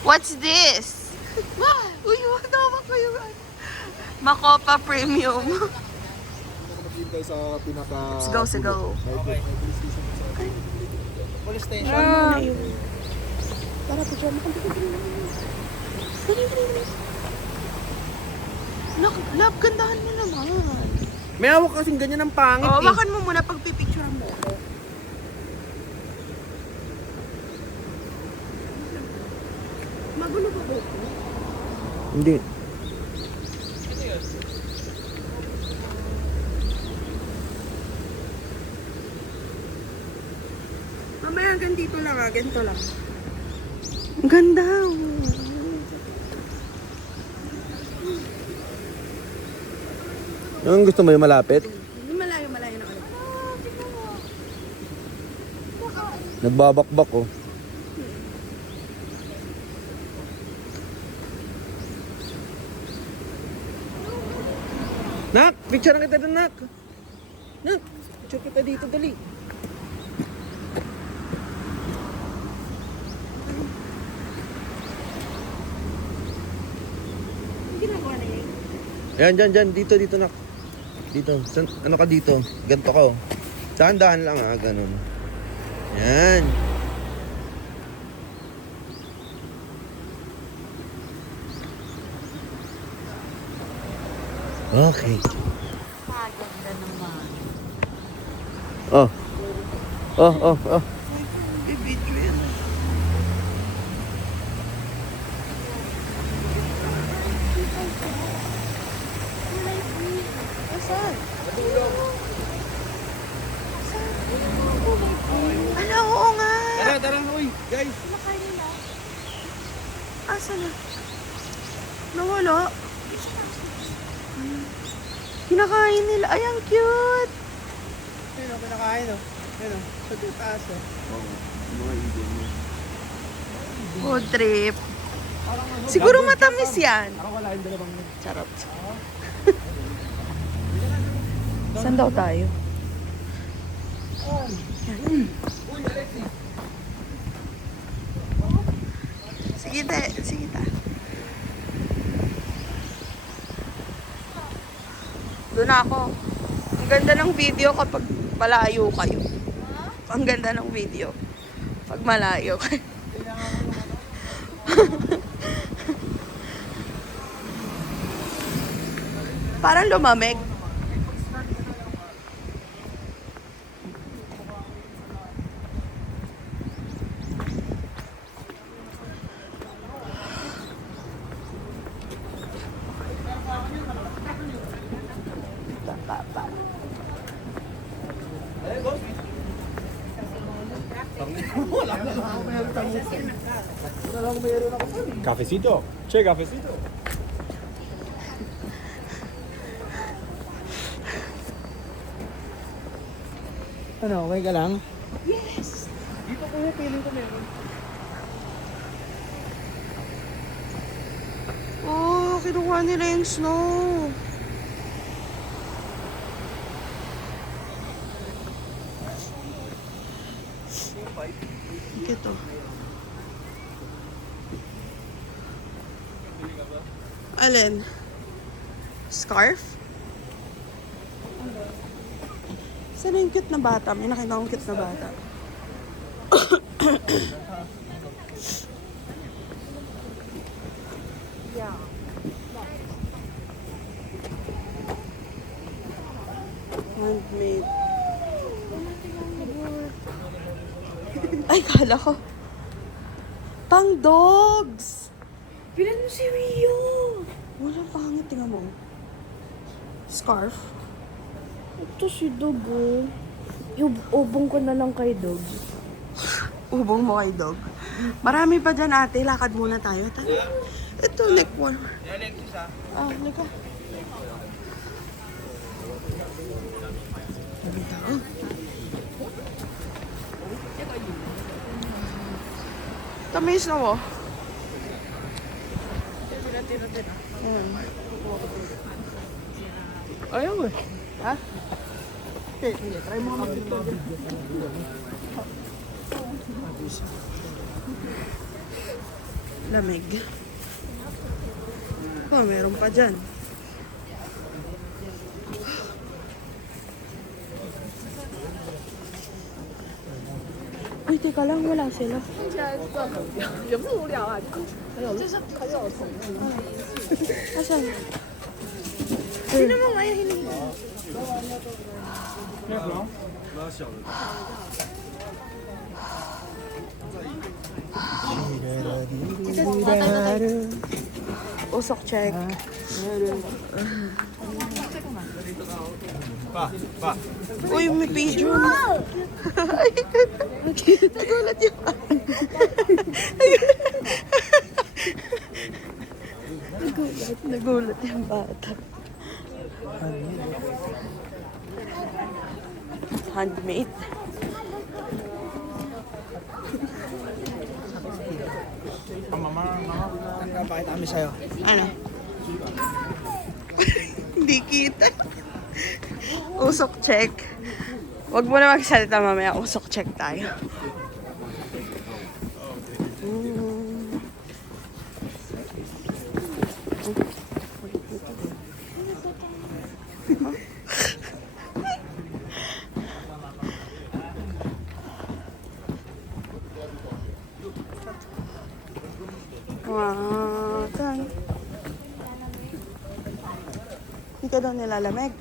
What's this? Uy, tawag ko yung Makopa Premium. Tayo sa pinaka... Let's go. Okay. Police station. Para picture mo. Look, love, gandahan mo naman. May hawak kasing ganyan ang pangit Oo, wakan mo muna pag pipicturean mo ako. Magulo ba ba ito? Hindi. Mamaya hanggang dito lang ganito lang. Ang ganda. Yung gusto mo yung malapit? Malayo na ulit. Nagbabakbak oh. Nak! Picture na kita doon, Nak! Nak! Picture kita dito, dali. Ginagawa na yan. Ayan, dyan. Dito, Nak. Dito. Ano ka dito? Ganto ka oh. Dahan-dahan lang ah, ganun. Yan. Okay. Maganda naman. Oh. Oh. Bibidyo yan. Asan? Ala, oo nga. Tara, uy, guys. Asan na? Nawala. Kinakain nila. Ay, ang cute. Ayun, pinakain oh. Ayun oh, sa taas oh. Mga ibon mo. Food trip. Siguro matamis yan. Ako wala yung dalawang Charot. Saan daw tayo? Sige ta. Doon ako. Ang ganda ng video kapag malayo kayo. Ang ganda ng video pag malayo kayo. Parang lumamig. Cafecito. Che, cafecito. Ano, okay ka lang? Yes! Dito ko yung feeling ko meron. Oh, kinukuha nila yung snow. Ito. Alin? Scarf? Saan yung cute na bata? May nakita akong cute na bata. Handmade. Ay, kala ko. Pang dogs! Pilan mo si Rio! Walang pangit, tingnan mo. Scarf. Ito si Dog, oh. Ubong ko na lang kay Dog. Ubong mo kay dog. Marami pa dyan, ate. Lakad muna tayo. Tara. Ito, neck warmer. Ah, halika. Tamis na mo. Ayaw eh. Ha? Okay, try mo naman dito. Lamig. Oh, meron pa dyan. Uy, teka lang, wala sila. Asan? Sino mo nga yung hiningi? Usok check. Uy, may video. Ay, nagulat yung nagulat yung bata. Handmade. Pakita kami sa'yo. Ano? Hindi kita. Usok check. Huwag mo na magsalita mamaya. Usok check tayo. Wow, tan. Hindi ka daw nilalamig.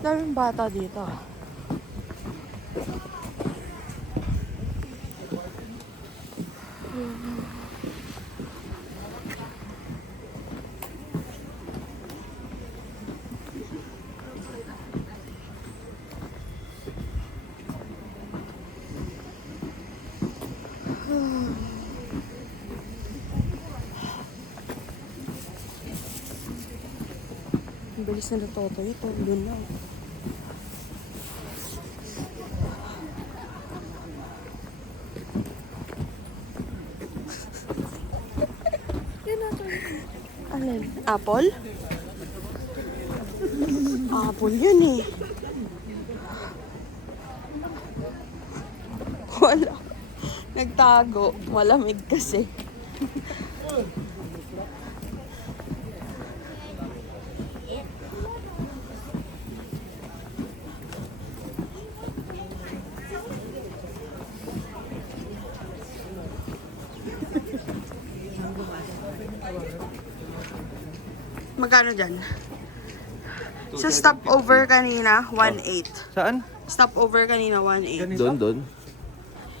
Daming bata dito. Ang bilis na natuto ito. Doon na. Alin? Apple? Apple yun eh. Wala. Nagtago. Malamig kasi. Magkano dyan? Sa stopover kanina, 1.8. Saan? Stopover kanina, 1.8. Doon.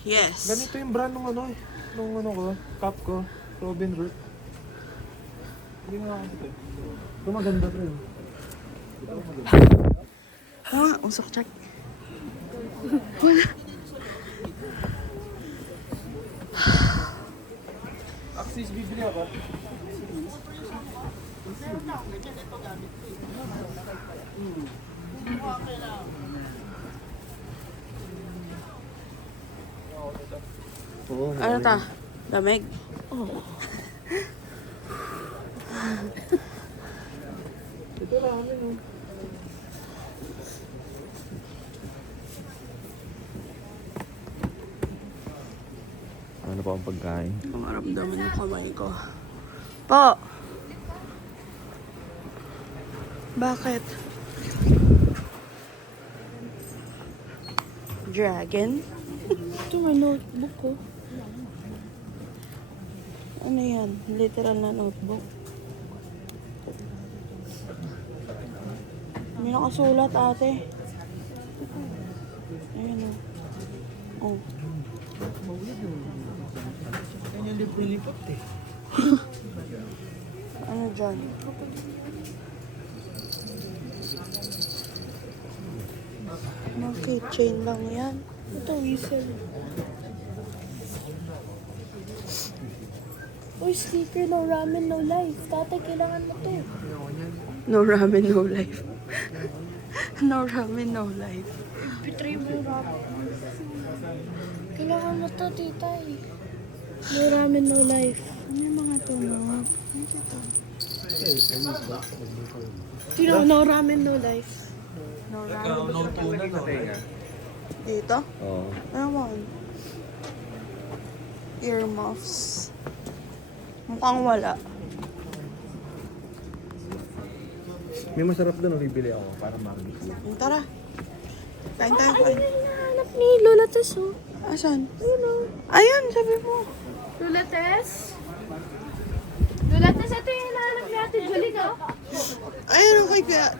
Yes. Ganito yung brand ng ano eh. Nung ano ko, cup ko. Robin Root. Hindi nga ako ito. Ito maganda to yun. Ha? Usok check. Wala. Axis, bibili ako. Oo. Ano ta? Lamig? Oh. Ito ramen oh. Ano pa ang pagkain? Pangaramdaman yung kamay ko. Po! Bakit? Dragon? Ito may notebook ko. Ano yan? Literal na notebook. May nakasulat ate. Ayan o. Oh. Yan yung lipot eh. Ano dyan? Mga keychain lang yan. Ito, whistle. Uy, sticker, no ramen, no life. Tatay, kailangan mo to. No ramen, no life. No ramen, no life. Pitry mo yung ramen. Kailangan mo to, titay. No ramen, no life. Ano yung mga tunog? Sino? No ramen, no life. No ramen. Dito? Oo. Ewan. Earmuffs. Mukhang wala. May masarap doon, bibili ako para makikita. Tara. Kain tayo. Ay, hinahanap ni Lola Tess, oh. Asan? Ayun, oh. Ayun, sabi mo. Lola Tess? Lola Tess, ito yung hinahanap ni Ate Julie, no? Ayun,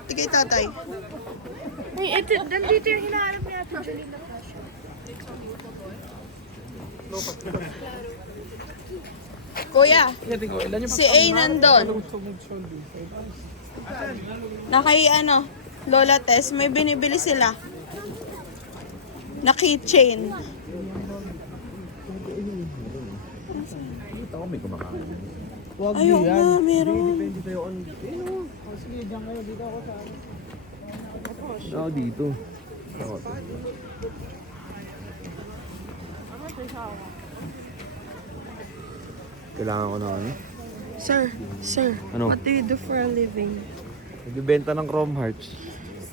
kay tatay. Ay, ito, nandito yung hinahanap ni Ate Julie na fashion. Kuya, si A nandun. Nakay Lola Tess, may binibili sila. Na keychain. Dito ako may kumakain. Ayun nga, meron. Depende tayo on. Sige, diyan kayo. Dito ako sa ako dito. Kailangan ko na ano? Sir, Ano? what do you do for a living? Nagbibenta ng Chrome Hearts.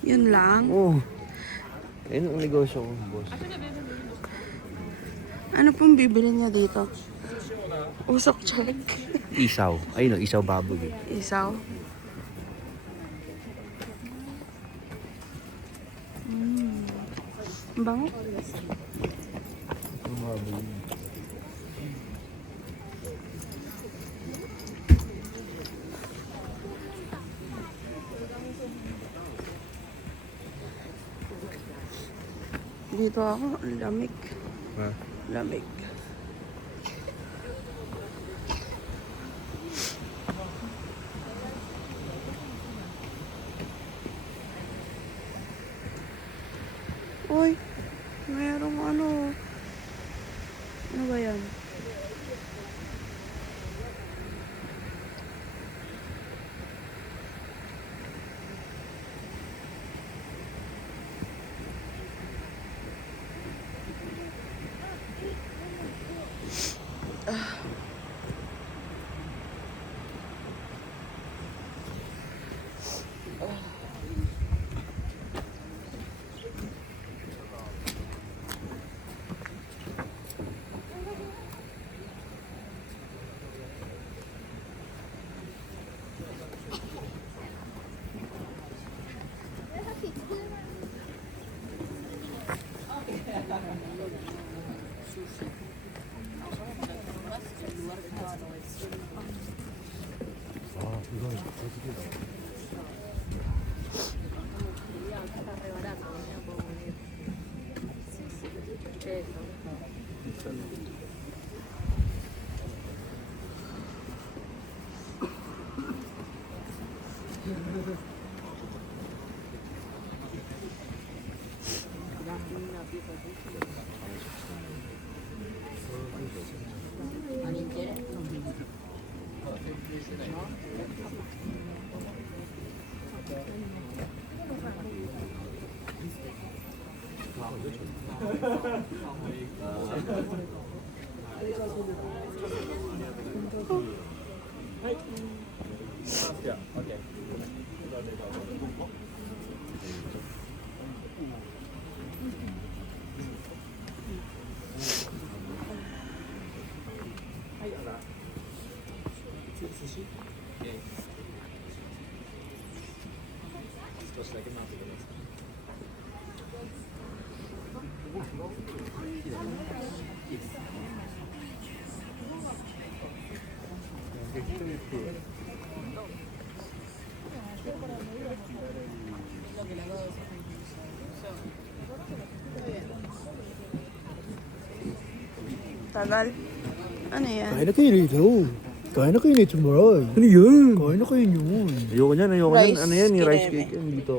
Yun lang? Oo. Ayun ang negosyo ko, boss. Ano pong bibili niya dito? Usok check. Isaw. Ayun o, isaw baboy. Isaw. Ang bango. Dito ako, ang lamig. Ha? Lamig. Uy, mayroong ano. Ano ba yan? Tagal. Ano yan? Kain na kayo dito. Kain na kayo nito tomorrow. Ano yan? Kain na kayo yun. Ayoko niyan, ayoko niyan. Rice Ano yan, yung rice kineme. cake yan dito.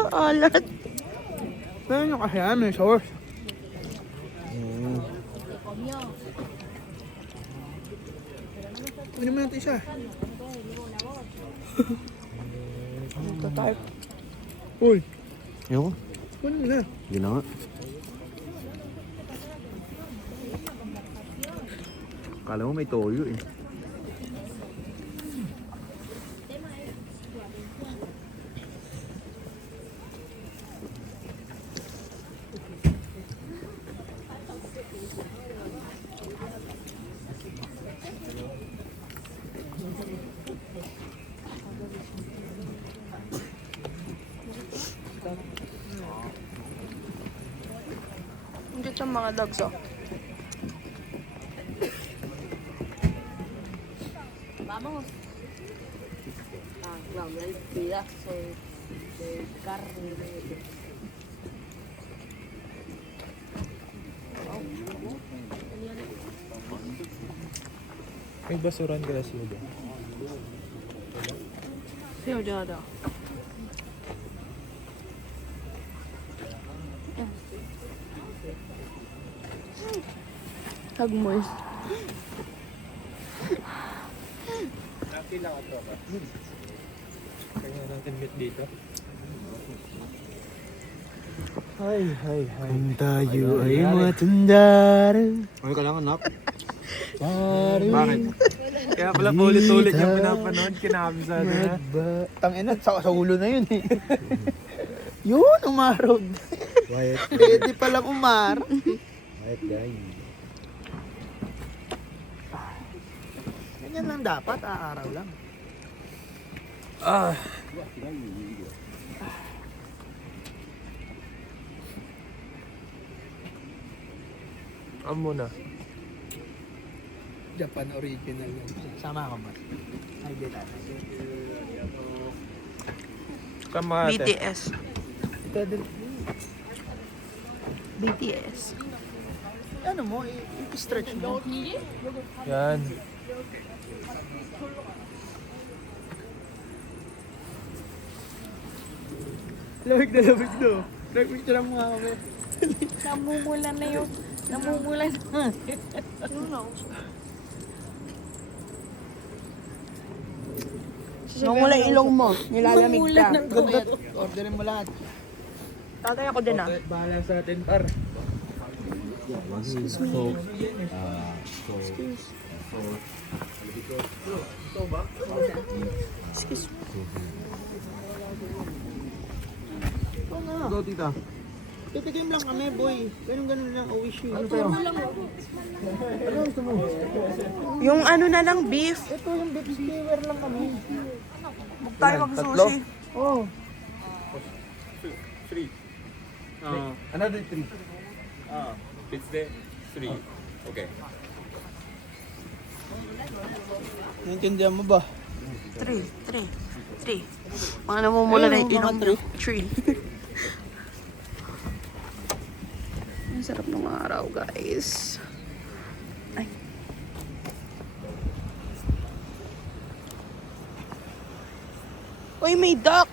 Ang alat. Kaya nyo kasi may sauce. Ano naman natin isa? Ito tayo. Uy, Ayoko. ano na? Hindi na nga. Kala mo may toyo eh. Dito yung mga dogs, oh. Vamos. Ah, claro, hay pedazo de carne. May basuran kaya sila dyan. Sino dyan daw? Hug mo. Kaya natin meet dito. Hay. Kung tayo ay matundar. Ano ka lang anak? Bakit? Kaya pala ulit-ulit yung pinapanood, kinamsa na. Tangina, sa ulo na yun eh. Yun, umarog. Pwede palang umar. Quiet guys. Ganyan lang dapat, aaraw lang. Amo na. Japan original yun. Sama ka mas. Ay, di tayo. Kama ate. BTS. Ito din. BTS. Ano mo, i-stretch mo. Yan. Lamig na lamig no. Nag-picture mo nga kami. Namumulan na yun. Namumulan. Mamula ilong mo. Nilalamig ka. Ganda. Orderin mo lahat. Tatay ako din, ah. Bahala sa atin, par. Go, tita. Titigim lang kami, boy. Ganun lang, I wish you. Ano Yung ano na lang, beef. Ito yung beef skewer lang kami. Huwag tayo mag-sushi. Oh. Another 3. It's the 3. Okay. Naintindihan mo ba? 3. Mga namumula na yung ilong. 3. Ang sarap ng araw, guys. Ay. Uy, may duck.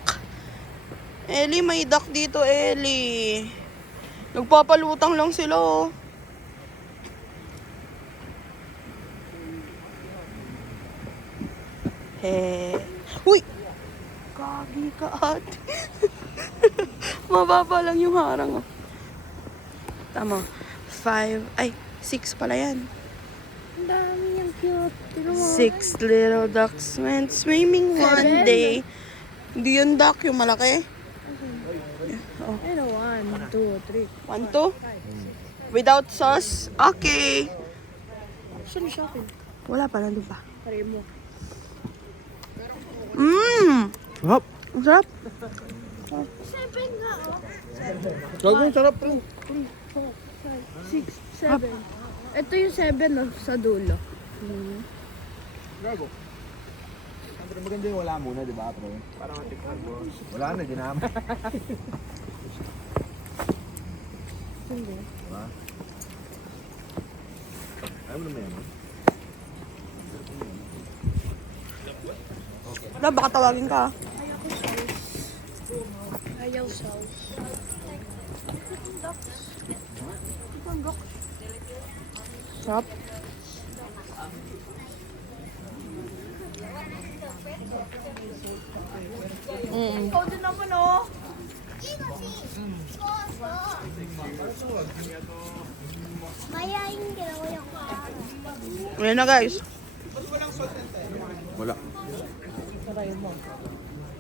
Ellie, may duck dito, Ellie. Nagpapalutang lang sila, oh. Uy! Kagi ka, ate. Mababa lang yung harang, oh. Tama. 5, ay, 6 pala yan. Ang dami niyang cute. Tignan mo. 6 little ducks went swimming one day. Hindi yung duck, yung malaki. Ano, 1, 2, 3. 1, 2. Without sauce? Okay. Saan siya akin? Wala pa, nandun pa. Pare mo. Sarap. Ang sarap. 7 nga, oh. Gagawin, sarap po. 6, 7. Ito yung 7, oh, sa dulo. Gago. Siyempre maganda yung wala muna, di ba, bro? Parang matikman mo. Wala na, ginama. Hindi. Diba? Ayaw mo naman yan, no? Wala, baka tawagin ka. Ayaw sauce. Sarap. Ikaw din naman, oh. Ayan na guys. Wala.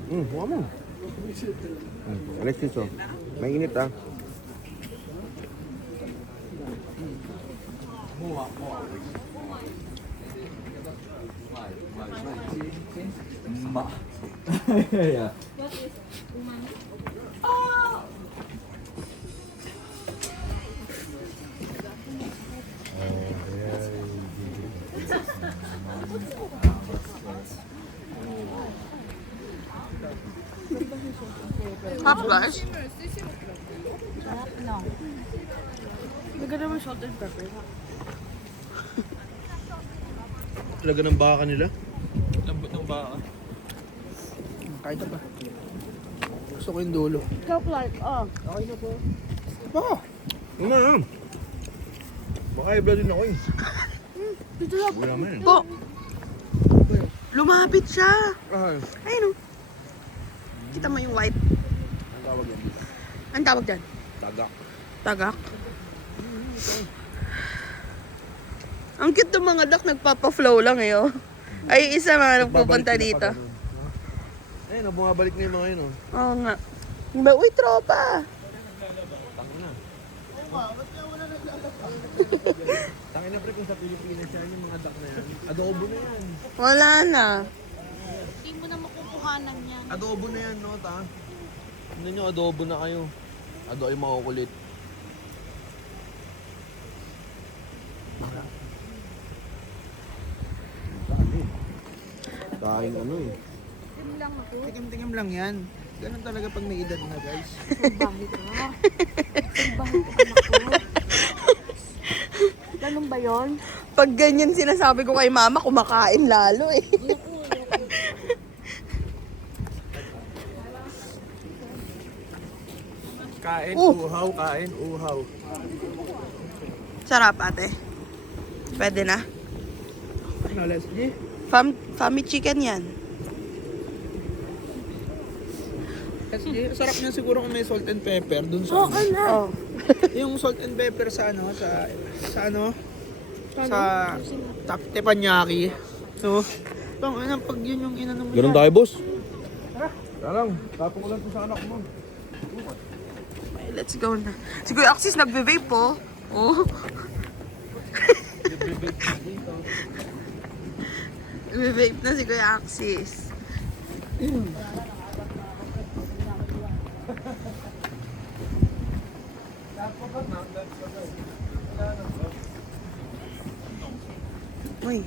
Buka mo. Alexis, oh. May init, ah. Half guys. No. Maganda naman salt and pepper. Talaga ng baka nila? Lambot ng baka. Kahit na ba? Gusto ko yung dulo. Choke like, oh. Baka. Ano na? Baka ibla din ako, eh. Dito lang. Wala man, eh. Po. Lumapit siya. Ay, Ayun oh. Kita mo yung white. ang tawag yan. Ang tawag dyan? Tagak. Tagak. Ang cute ng mga duck, nagpapa-flow lang eh oh. Ay, isa mga nagpupunta dito. Ayun, bumabalik na yung mga yun, oh. Oo nga. Uy, tropa! Tangin na pre, kung sa Pilipinas yan, yung mga duck na yan. Adobo na yan. Wala na. Hindi mo na makukuhanan yan. Adobo na yan, no, ta? Ano nyo, adobo na kayo. Adobo yung makukulit. Kain ano eh. Tikim-tikim lang yan. Ganun talaga pag may edad na guys. Bahay ka. Bahay ka, anak ko. Ganun ba yun? Pag ganyan sinasabi ko kay mama, kumakain lalo eh. Kain, Oh. uhaw, kain, uhaw. Sarap ate. Pwede na. Ano, Leslie? Family chicken yan. Leslie, sarap niya siguro kung may salt and pepper dun sa Oh. yung salt and pepper sa ano, sa ano? Sa teppanyaki. So, ano, pag yun yung inano mo Ganun yan. tayo, boss. Tara lang, tapon ko lang ito sa anak mo. Okay, let's go na. Si Kuya Axis nagbe-vape po. Oh. Nagbe-vape na si Kuya Axis. Uy.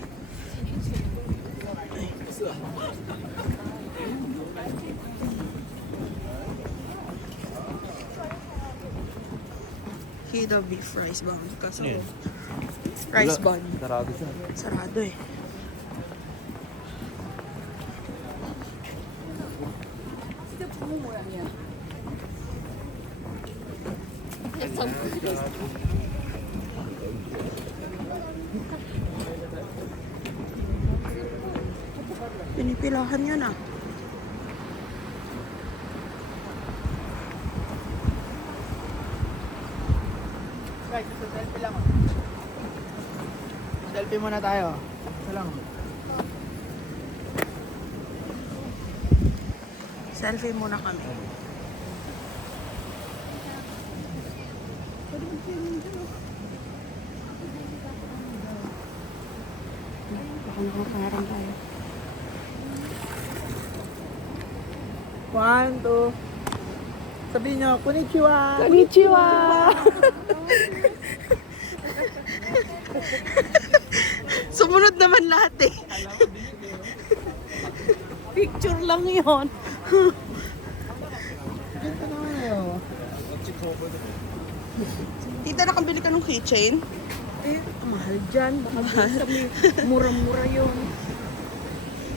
Hida beef rice bun. Kaso, Yan. rice bun. Sarado siya. Sarado eh. Pinipilahan yun ah. Guys, selfie lang. Selfie muna tayo. Isa lang. Selfie muna kami. Baka nakakarang tayo. 1, 2. Sabihin nyo, konnichiwa! Konnichiwa! Sumunod naman lahat eh. Picture lang yun. Ganda naman eh. Tita, nakabili ka ng keychain? Eh, mahal dyan. Baka sabi, mura-mura yun.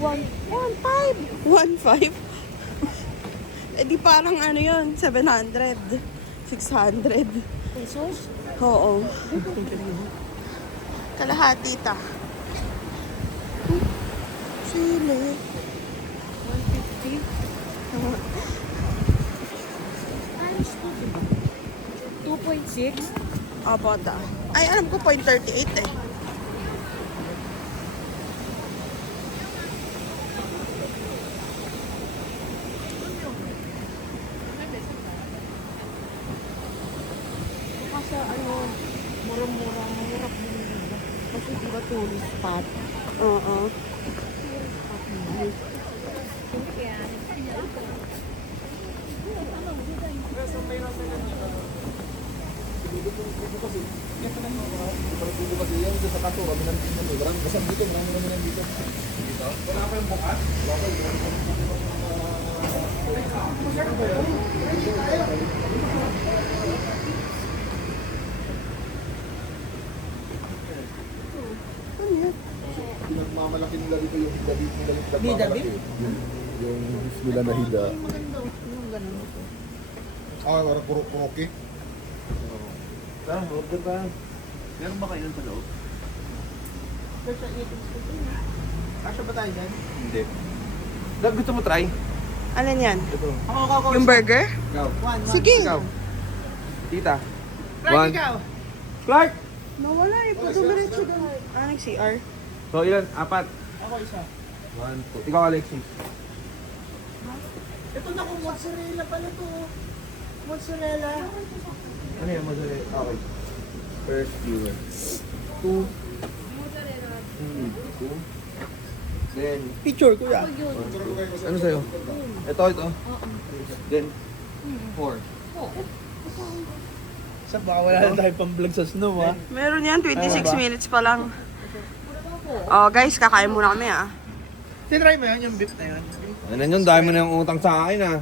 1.5. 1.5? Eh di parang ano yun, 700. 600. Pesos? Oo. Kalahati ta. Sili. 150. 2.6. Opo, ta. Ay, alam ko 0.38 eh. Kasi ano, murang-murang, mahirap din dito. Kasi di ba tourist spot? Oo. Pinagmamalaki nila dito yung David. Yung nila na hida. Parang kuroke. Order ba? Meron ba kayo sa loob? Kasya ba tayo dyan? Hindi. Dad, gusto mo try? Alin yan? Ito. Ako. Yung burger? Ikaw. Sige. Ikaw. Tita. Clark, One. ikaw. Clark! Nawala eh. Patumiretso doon. Ah, nag-CR. So, ilan? Apat. Ako isa. 1, 2. Ikaw, Alexis. Ito na kung mozzarella pala to. Mozzarella. Ano yan? Mozzarella. Okay. First viewer. 2. 2. Then, Picture, kuya. ano sa'yo? Ito. Then, 4. Sa baka wala na tayo pang vlog sa snow, ha? Meron yan, 26 minutes pa lang. Oh, guys, kakain muna kami ah. Tinry mo yun, yung beef na yun. Ano yun? Dahil mo na yung utang sa akin, ah.